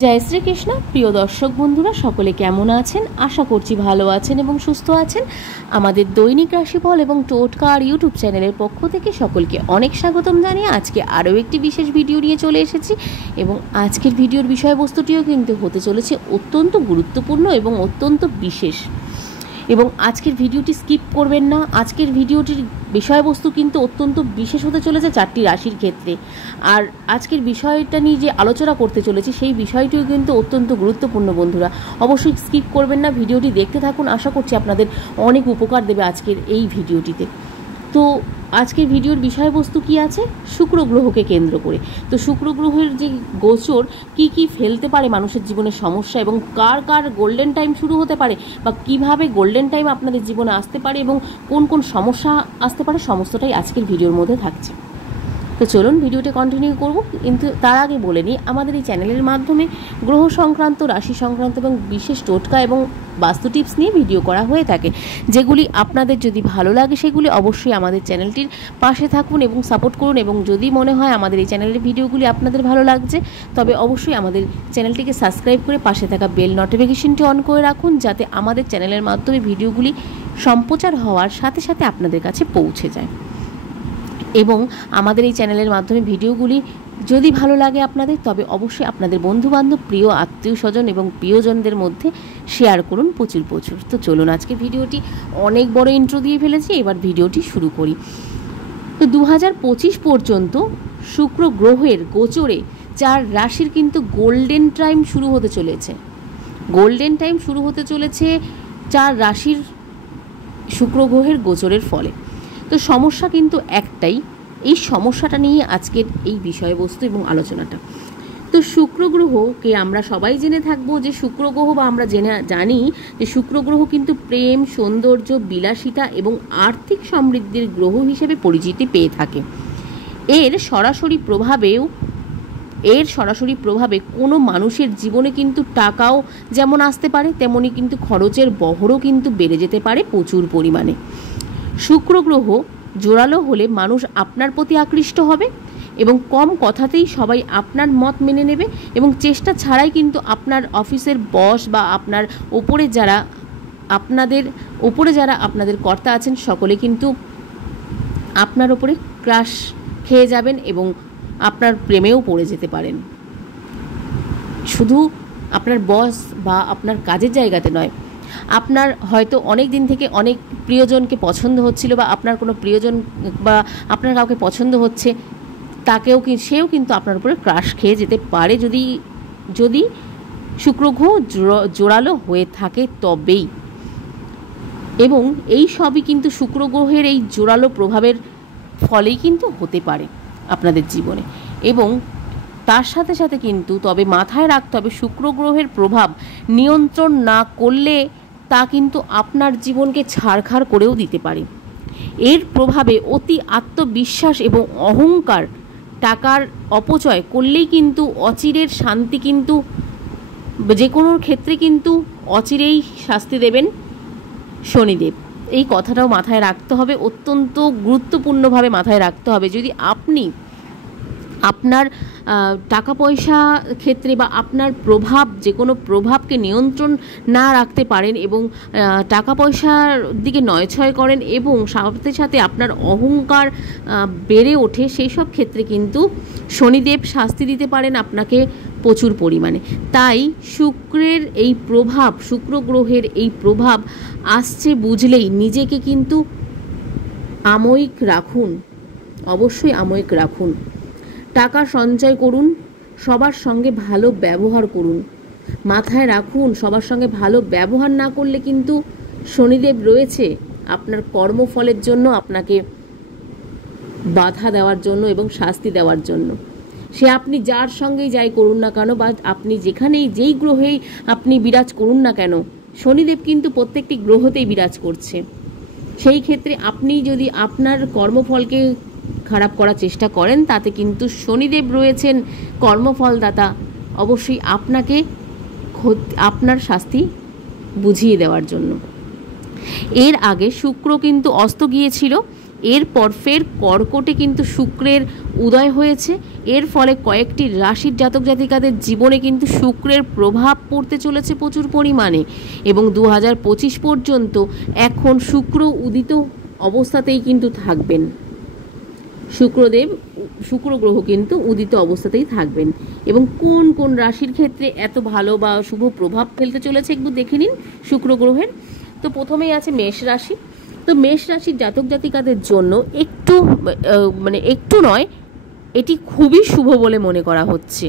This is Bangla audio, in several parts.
জয় শ্রীকৃষ্ণ। প্রিয় দর্শক বন্ধুরা সকলে কেমন আছেন? আশা করছি ভালো আছেন এবং সুস্থ আছেন। আমাদের দৈনিক রাশিফল এবং টোটকা ইউটিউব চ্যানেলের পক্ষ থেকে সকলকে অনেক স্বাগতম জানিয়ে আজকে আরও একটি বিশেষ ভিডিও নিয়ে চলে এসেছি এবং আজকের ভিডিওর বিষয়বস্তুটিও কিন্তু হতে চলেছে অত্যন্ত গুরুত্বপূর্ণ এবং অত্যন্ত বিশেষ। এবং আজকের ভিডিওটি স্কিপ করবেন না। আজকের ভিডিওটির বিষয়বস্তু কিন্তু অত্যন্ত বিশেষ হতে চলেছে চারটি রাশির ক্ষেত্রে। আর আজকের বিষয়টা নিয়ে যে আলোচনা করতে চলেছি সেই বিষয়টিও কিন্তু অত্যন্ত গুরুত্বপূর্ণ। বন্ধুরা অবশ্যই স্কিপ করবেন না, ভিডিওটি দেখতে থাকুন। আশা করছি আপনাদের অনেক উপকার দেবে আজকের এই ভিডিওটিতে। তো আজকের ভিডিওর বিষয়বস্তু কি আছে? শুক্র গ্রহকে কেন্দ্র করে। তো শুক্র গ্রহের যে গোচর কি ফেলতে পারে মানুষের জীবনে সমস্যা এবং কার কার গোল্ডেন টাইম শুরু হতে পারে বা কিভাবে গোল্ডেন টাইম আপনাদের জীবনে আসতে পারে এবং কোন কোন সমস্যা আসতে পারে, সমস্তটাই আজকের ভিডিওর মধ্যে থাকছে। তো চলুন ভিডিওটা কন্টিনিউ করব, কিন্তু তার আগে বলে নিই আমাদের এই চ্যানেলের মাধ্যমে গ্রহ সংক্রান্ত, রাশি সংক্রান্ত এবং বিশেষ টোটকা এবং বাস্তু টিপস নিয়ে ভিডিও করা হয়ে থাকে। যেগুলি আপনাদের যদি ভালো লাগে সেগুলি অবশ্যই আমাদের চ্যানেলটির পাশে থাকুন এবং সাপোর্ট করুন। এবং যদি মনে হয় আমাদের এই চ্যানেলের ভিডিওগুলি আপনাদের ভালো লাগছে তবে অবশ্যই আমাদের চ্যানেলটিকে সাবস্ক্রাইব করে পাশে থাকা বেল নোটিফিকেশনটি অন করে রাখুন, যাতে আমাদের চ্যানেলের মাধ্যমে ভিডিওগুলি সম্প্রচার হওয়ার সাথে সাথে আপনাদের কাছে পৌঁছে যায়। এবং আমাদের এই চ্যানেলের মাধ্যমে ভিডিওগুলি যদি ভালো লাগে আপনাদের তবে অবশ্যই আপনাদের বন্ধুবান্ধব, প্রিয় আত্মীয় স্বজন এবং প্রিয়জনদের মধ্যে শেয়ার করুন প্রচুর। তো চলুন আজকে ভিডিওটি অনেক বড় ইন্ট্রো দিয়ে ফেলেছি, এবার ভিডিওটি শুরু করি। তো 2025 পর্যন্ত শুক্র গ্রহের গোচরে 4 রাশির কিন্তু গোল্ডেন টাইম শুরু হতে চলেছে। গোল্ডেন টাইম শুরু হতে চলেছে 4 রাশির শুক্র গ্রহের গোচরের ফলে। তো সমস্যা কিন্তু একটাই, এই সমস্যাটা নিয়ে আজকের এই বিষয়বস্তু এবং আলোচনাটা। তো শুক্র গ্রহকে আমরা সবাই জেনে থাকবো যে শুক্র গ্রহ বা আমরা জানি যে শুক্র গ্রহ কিন্তু প্রেম, সৌন্দর্য, বিলাসিতা এবং আর্থিক সমৃদ্ধির গ্রহ হিসেবে পরিচিতি পেয়ে থাকে। এর সরাসরি প্রভাবে কোনো মানুষের জীবনে কিন্তু টাকাও যেমন আসতে পারে তেমনি কিন্তু খরচের বহরও কিন্তু বেড়ে যেতে পারে প্রচুর পরিমাণে। শুক্র গ্রহ জোরালো হলে মানুষ আপনার প্রতি আকৃষ্ট হবে এবং কম কথাতেই সবাই আপনার মত মেনে নেবে এবং চেষ্টা ছাড়াই কিন্তু আপনার অফিসের বস বা আপনার ওপরে যারা আপনাদের কর্তা আছেন সকলে কিন্তু আপনার ওপরে ক্রাশ খেয়ে যাবেন এবং আপনার প্রেমেও পড়ে যেতে পারেন। শুধু আপনার বস বা আপনার কাজের জায়গাতে নয়, আপনার হয়তো অনেক দিন থেকে অনেক প্রিয়জনকে পছন্দ হচ্ছিল বা আপনার কোনো প্রিয়জন বা আপনার কাউকে পছন্দ হচ্ছে, সেও কিন্তু আপনার উপরে ক্রাশ খেয়ে যেতে পারে যদি শুক্র গ্রহ জোরালো হয়ে থাকে তবেই। এবং এই সবই কিন্তু শুক্র গ্রহের এই জোরালো প্রভাবের ফলেই কিন্তু হতে পারে আপনাদের জীবনে। এবং তার সাথে সাথে কিন্তু তবে মাথায় রাখতে হবে শুক্র গ্রহের প্রভাব নিয়ন্ত্রণ না করলে তা কিন্তু আপনার জীবনকে ছাড়খাড় করেও দিতে পারে। এর প্রভাবে অতি আত্মবিশ্বাস এবং অহংকার, টাকার অপচয় করলেই কিন্তু অচিরের শান্তি কিন্তু যে কোনো ক্ষেত্রে কিন্তু অচিরেই শাস্তি দেবেন শনিদেব। এই কথাটাও মাথায় রাখতে হবে, অত্যন্ত গুরুত্বপূর্ণভাবে মাথায় রাখতে হবে। যদি আপনি আপনার টাকা পয়সা ক্ষেত্রে বা আপনার যে কোনো প্রভাবকে নিয়ন্ত্রণ না রাখতে পারেন এবং টাকা পয়সার দিকে নয়ছয় করেন এবং সাথে সাথে আপনার অহংকার বেড়ে ওঠে, সেই সব ক্ষেত্রে কিন্তু শনিদেব শাস্তি দিতে পারেন আপনাকে প্রচুর পরিমাণে। তাই শুক্র গ্রহের এই প্রভাব আসছে বুঝলেই নিজেকে কিন্তু আময়িক রাখুন, অবশ্যই আময়িক রাখুন। টাকা সঞ্চয় করুন, সবার সঙ্গে ভালো ব্যবহার করুন। মাথায় রাখুন, সবার সঙ্গে ভালো ব্যবহার না করলে কিন্তু শনিদেব রয়েছে আপনার কর্মফলের জন্য, আপনাকে বাধা দেওয়ার জন্য এবং শাস্তি দেওয়ার জন্য। সে আপনি যার সঙ্গেই যাই করুন না কেন বা আপনি যেই গ্রহেই আপনি বিরাজ করুন না কেন, শনিদেব কিন্তু প্রত্যেকটি গ্রহতেই বিরাজ করছে। সেই ক্ষেত্রে আপনি যদি আপনার কর্মফলকে খারাপ করার চেষ্টা করেন তাতে কিন্তু শনিদেব রয়েছেন কর্মফলদাতা, অবশ্যই আপনার শাস্তি বুঝিয়ে দেওয়ার জন্য। এর আগে শুক্র কিন্তু অস্ত গিয়েছিল এরপর ফের কর্কটে কিন্তু শুক্রের উদয় হয়েছে। এর ফলে কয়েকটি রাশির জাতক জাতিকাদের জীবনে কিন্তু শুক্রের প্রভাব পড়তে চলেছে প্রচুর পরিমাণে, এবং 2025 পর্যন্ত এখন শুক্র উদিত অবস্থাতেই কিন্তু থাকবেন। শুক্র গ্রহ কিন্তু উদিত অবস্থাতেই থাকবেন। এবং কোন কোন রাশির ক্ষেত্রে এত ভালো বা শুভ প্রভাব ফেলতে চলেছে একটু দেখে নিন শুক্র গ্রহের। তো প্রথমেই আছে মেষ রাশি। তো মেষ রাশির জাতক জাতিকাদের জন্য একটু নয়, এটি খুবই শুভ বলে মনে করা হচ্ছে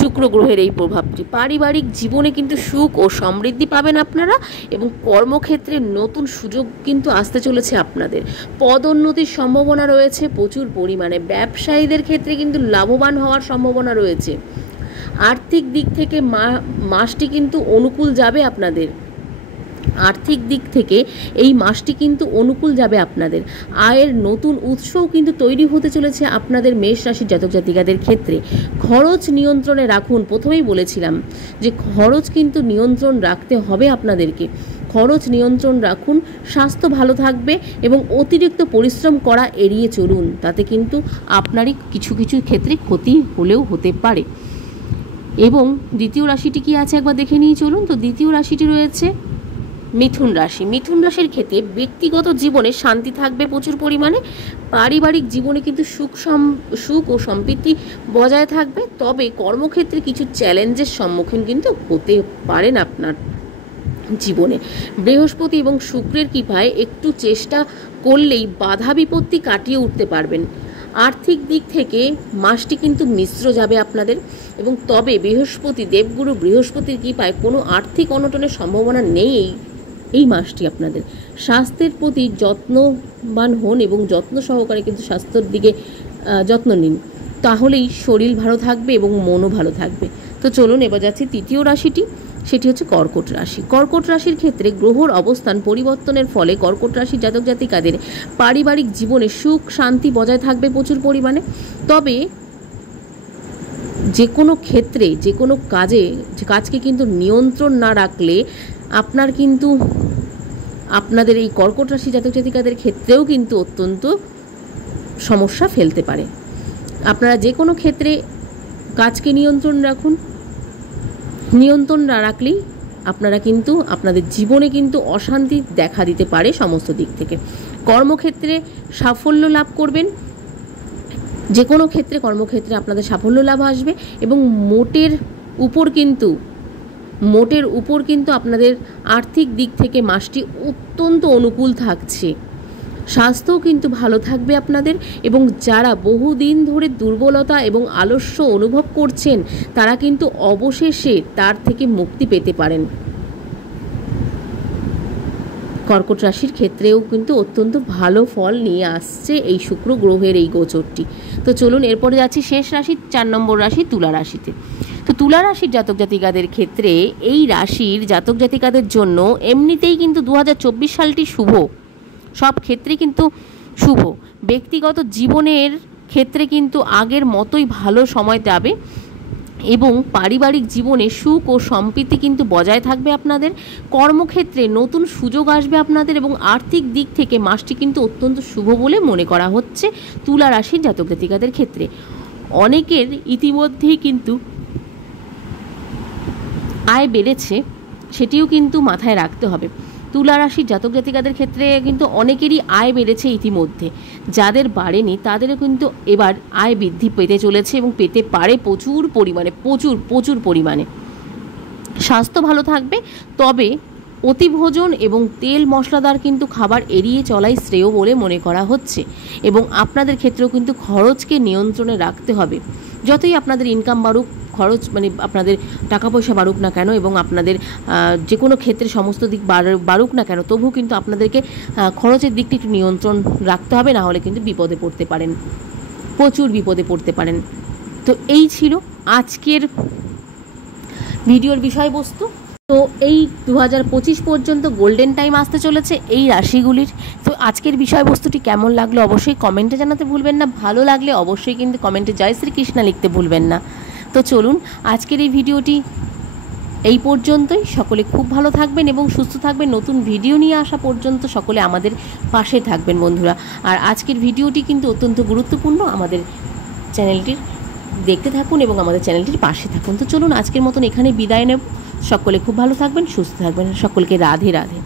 শুক্র গ্রহের এই প্রভাবটি। পারিবারিক জীবনে কিন্তু সুখ ও সমৃদ্ধি পাবেন আপনারা, এবং কর্মক্ষেত্রে নতুন সুযোগ কিন্তু আসতে চলেছে আপনাদের। পদোন্নতির সম্ভাবনা রয়েছে প্রচুর পরিমাণে। ব্যবসায়ীদের ক্ষেত্রে কিন্তু লাভবান হওয়ার সম্ভাবনা রয়েছে। আর্থিক দিক থেকে মাসটি কিন্তু অনুকূল যাবে আপনাদের। আর্থিক দিক থেকে এই মাসটি কিন্তু অনুকূল যাবে আপনাদের। আয়ের নতুন উৎসও কিন্তু তৈরি হতে চলেছে আপনাদের মেষ রাশির জাতক জাতিকাদের ক্ষেত্রে। খরচ নিয়ন্ত্রণে রাখুন। প্রথমেই বলেছিলাম যে খরচ কিন্তু নিয়ন্ত্রণ রাখতে হবে আপনাদেরকে। খরচ নিয়ন্ত্রণ রাখুন, স্বাস্থ্য ভালো থাকবে, এবং অতিরিক্ত পরিশ্রম করা এড়িয়ে চলুন। তাতে কিন্তু আপনারই কিছু কিছু ক্ষেত্রে ক্ষতি হলেও হতে পারে। এবং দ্বিতীয় রাশিটি কি আছে একবার দেখে নিয়ে চলুন। তো দ্বিতীয় রাশিটি রয়েছে মিথুন রাশি। মিথুন রাশির ক্ষেত্রে ব্যক্তিগত জীবনে শান্তি থাকবে প্রচুর পরিমাণে। পারিবারিক জীবনে কিন্তু সুখ ও সম্প্রীতি বজায় থাকবে। তবে কর্মক্ষেত্রে কিছু চ্যালেঞ্জের সম্মুখীন কিন্তু হতে পারেন আপনার জীবনে। বৃহস্পতি এবং শুক্রের কৃপায় একটু চেষ্টা করলেই বাধা বিপত্তি কাটিয়ে উঠতে পারবেন। আর্থিক দিক থেকে মাসটি কিন্তু মিশ্র যাবে আপনাদের, এবং তবে দেবগুরু বৃহস্পতির কৃপায় কোনো আর্থিক অনটনের সম্ভাবনা নেই এই মাসটি আপনাদের। স্বাস্থ্যের প্রতি যত্নবান হন এবং যত্ন সহকারে কিন্তু স্বাস্থ্যের দিকে যত্ন নিন, তাহলেই শরীর ভালো থাকবে এবং মনও ভালো থাকবে। তো চলুন এবার যাচ্ছি তৃতীয় রাশিটি, সেটি হচ্ছে কর্কট রাশি। কর্কট রাশির ক্ষেত্রে গ্রহর অবস্থান পরিবর্তনের ফলে কর্কট রাশির জাতক জাতিকাদের পারিবারিক জীবনে সুখ শান্তি বজায় থাকবে প্রচুর পরিমাণে। তবে যে কোনো ক্ষেত্রে যে কোনো কাজকে কিন্তু নিয়ন্ত্রণ না রাখলে আপনাদের এই কর্কট রাশি জাতক জাতিকাদের ক্ষেত্রেও কিন্তু অত্যন্ত সমস্যা ফেলতে পারে। আপনারা যে কোনো ক্ষেত্রে কাজকে নিয়ন্ত্রণ রাখুন। নিয়ন্ত্রণ না রাখলেই আপনাদের জীবনে কিন্তু অশান্তি দেখা দিতে পারে সমস্ত দিক থেকে। কর্মক্ষেত্রে সাফল্য লাভ করবেন। যে কোনো ক্ষেত্রে কর্মক্ষেত্রে আপনাদের সাফল্য লাভ আসবে, এবং মোটের উপর কিন্তু আপনাদের আর্থিক দিক থেকে মাসটি অত্যন্ত অনুকূল থাকছে। স্বাস্থ্যও কিন্তু ভালো থাকবে আপনাদের, এবং যারা বহুদিন ধরে দুর্বলতা এবং আলস্য অনুভব করছেন তারা কিন্তু অবশেষে তার থেকে মুক্তি পেতে পারেন। কর্কট রাশির ক্ষেত্রেও কিন্তু অত্যন্ত ভালো ফল নিয়ে আসছে এই শুক্র গ্রহের এই গোচরটি। তো চলুন এরপরে যাচ্ছি শেষ রাশি, 4 নম্বর রাশি তুলা রাশিতে। তো তুলা রাশির জাতক জাতিকাদের ক্ষেত্রে এই রাশির জাতক জাতিকাদের জন্য এমনিতেই কিন্তু 2024 সালটি শুভ, সব ক্ষেত্রে কিন্তু শুভ। ব্যক্তিগত জীবনের ক্ষেত্রে কিন্তু আগের মতোই ভালো সময় যাবে, এবং পারিবারিক জীবনে সুখ ও সম্প্রীতি কিন্তু বজায় থাকবে আপনাদের। কর্মক্ষেত্রে নতুন সুযোগ আসবে আপনাদের, এবং আর্থিক দিক থেকে মাসটি কিন্তু অত্যন্ত শুভ বলে মনে করা হচ্ছে তুলা রাশির জাতক জাতিকাদের ক্ষেত্রে। অনেকের ইতিমধ্যেই কিন্তু আয় বেড়েছে, সেটিও কিন্তু মাথায় রাখতে হবে। তুলা রাশির জাতক জাতিকাদের ক্ষেত্রে কিন্তু অনেকেরই আয় বেড়েছে ইতিমধ্যে, যাদের বাড়েনি তাদেরও কিন্তু এবার আয় বৃদ্ধি পেতে চলেছে এবং পেতে পারে প্রচুর পরিমাণে। স্বাস্থ্য ভালো থাকবে, তবে অতিভোজন এবং তেল মশলাদার কিন্তু খাবার এড়িয়ে চলাই শ্রেয় বলে মনে করা হচ্ছে, এবং আপনাদের ক্ষেত্রেও কিন্তু খরচকে নিয়ন্ত্রণে রাখতে হবে। যতই আপনাদের ইনকাম বাড়ুক, খরচ আপনাদের টাকা পয়সা বাড়ুক না কেন, এবং আপনাদের যে কোনো ক্ষেত্রে সমস্ত দিক বাড়ুক না কেন, তবুও কিন্তু আপনাদেরকে খরচের দিকটি একটু নিয়ন্ত্রণ রাখতে হবে, না হলে কিন্তু বিপদে পড়তে পারেন, প্রচুর বিপদে পড়তে পারেন। তো এই ছিল আজকের ভিডিওর বিষয়বস্তু। তো এই 2025 পর্যন্ত গোল্ডেন টাইম আসতে চলেছে এই রাশিগুলির। তো আজকের বিষয়বস্তুটি কেমন লাগলো অবশ্যই কমেন্টে জানাতে ভুলবেন না। ভালো লাগলে অবশ্যই কিন্তু কমেন্টে জয় শ্রীকৃষ্ণ লিখতে ভুলবেন না। তো চলুন আজকের এই ভিডিওটি এই পর্যন্তই। সকলে খুব ভালো থাকবেন এবং সুস্থ থাকবেন। নতুন ভিডিও নিয়ে আসা পর্যন্ত সকলে আমাদের পাশে থাকবেন বন্ধুরা। আর আজকের ভিডিওটি কিন্তু অত্যন্ত গুরুত্বপূর্ণ, আমাদের চ্যানেলটির দেখতে থাকুন এবং আমাদের চ্যানেলটির পাশে থাকুন। তো চলুন আজকের মতন এখানে বিদায় নেব। সকলে খুব ভালো থাকবেন, সুস্থ থাকবেন। সকলকে রাধে রাধে।